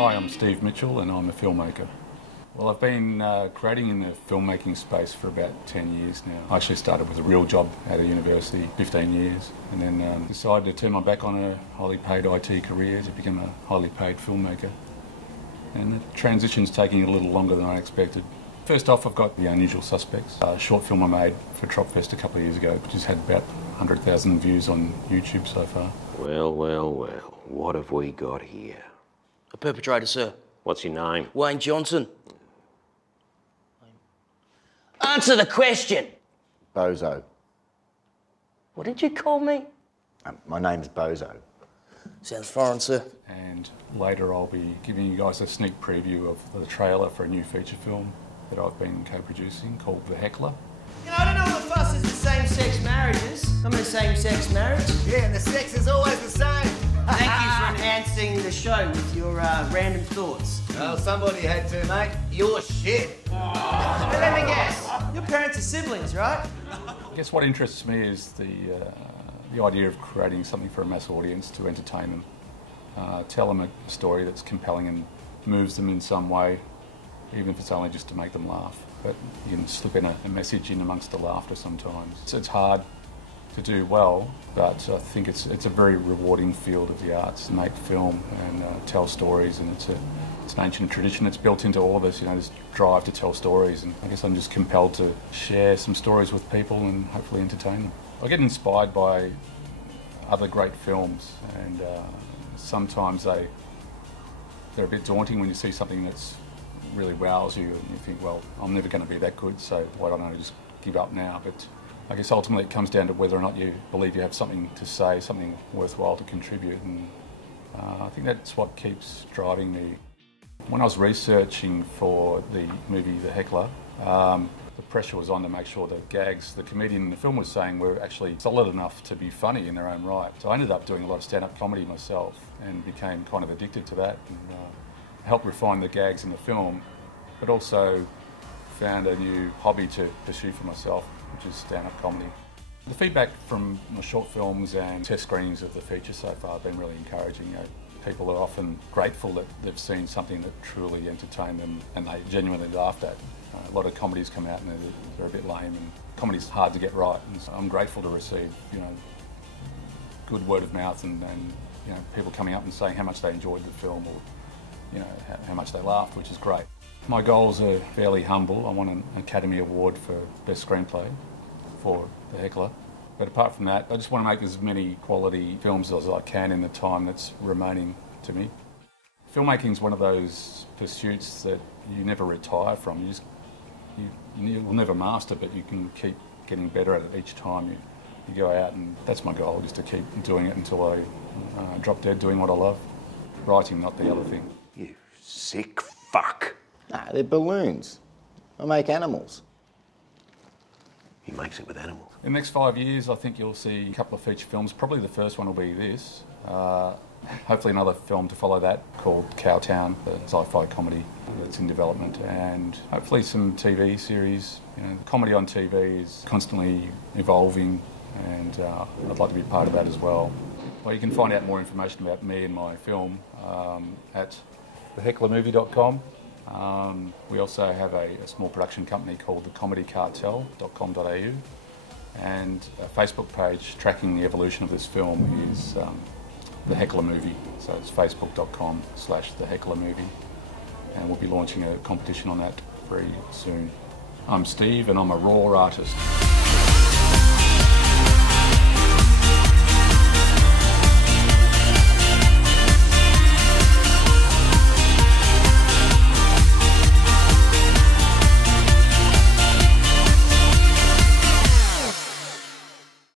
Hi, I'm Steve Mitchell and I'm a filmmaker. Well, I've been creating in the filmmaking space for about 10 years now. I actually started with a real job at a university, 15 years, and then decided to turn my back on a highly paid IT career to become a highly paid filmmaker. And the transition's taking a little longer than I expected. First off, I've got The Unusual Suspects, a short film I made for Tropfest a couple of years ago, which has had about 100,000 views on YouTube so far. Well, well, well, what have we got here? A perpetrator, sir. What's your name? Wayne Johnson. Answer the question. Bozo. What did you call me? My name's Bozo. Sounds foreign, sir. And later I'll be giving you guys a sneak preview of the trailer for a new feature film that I've been co-producing called The Heckler. You know, I don't know what the fuss is with same-sex marriages. I'm in a same-sex marriage. Yeah, and the sex is always the same. Thank you for enhancing the show with your random thoughts. Well, somebody had to, mate. You're shit. But let me guess, your parents are siblings, right? I guess what interests me is the idea of creating something for a mass audience to entertain them. Tell them a story that's compelling and moves them in some way, even if it's only just to make them laugh. But you can slip in a message in amongst the laughter sometimes. So it's hard to do well, but I think it's a very rewarding field of the arts to make film and tell stories, and it's an ancient tradition that's built into all of us, you know, this drive to tell stories, and I guess I'm just compelled to share some stories with people and hopefully entertain them. I get inspired by other great films, and sometimes they're a bit daunting when you see something that's really wows you and you think, well, I'm never going to be that good, so why don't I just give up now? But I guess ultimately it comes down to whether or not you believe you have something to say, something worthwhile to contribute, and I think that's what keeps driving me. When I was researching for the movie The Heckler, the pressure was on to make sure the gags the comedian in the film was saying were actually solid enough to be funny in their own right. So I ended up doing a lot of stand-up comedy myself and became kind of addicted to that, and helped refine the gags in the film, but also found a new hobby to pursue for myself, which is stand-up comedy. The feedback from my short films and test screenings of the feature so far have been really encouraging. You know, people are often grateful that they've seen something that truly entertained them and they genuinely laughed at. A lot of comedies come out and they're a bit lame, and comedy's hard to get right. And so I'm grateful to receive, you know, good word of mouth and you know, people coming up and saying how much they enjoyed the film, or you know, how much they laughed, which is great. My goals are fairly humble. I want an Academy Award for Best Screenplay for The Heckler. But apart from that, I just want to make as many quality films as I can in the time that's remaining to me. Filmmaking's one of those pursuits that you never retire from. You will never master, but you can keep getting better at it each time you go out, and that's my goal, just to keep doing it until I drop dead doing what I love. Writing, not the other thing. You sick fuck. Nah, they're balloons. I make animals. He makes it with animals. In the next 5 years, I think you'll see a couple of feature films. Probably the first one will be this. Hopefully another film to follow that called Cowtown, the sci-fi comedy that's in development, and hopefully some TV series. You know, comedy on TV is constantly evolving, and I'd like to be part of that as well. Well, you can find out more information about me and my film at thehecklermovie.com. We also have a small production company called thecomedycartel.com.au, and a Facebook page tracking the evolution of this film is The Heckler Movie. So it's facebook.com/thehecklermovie, and we'll be launching a competition on that very soon. I'm Steve and I'm a raw artist.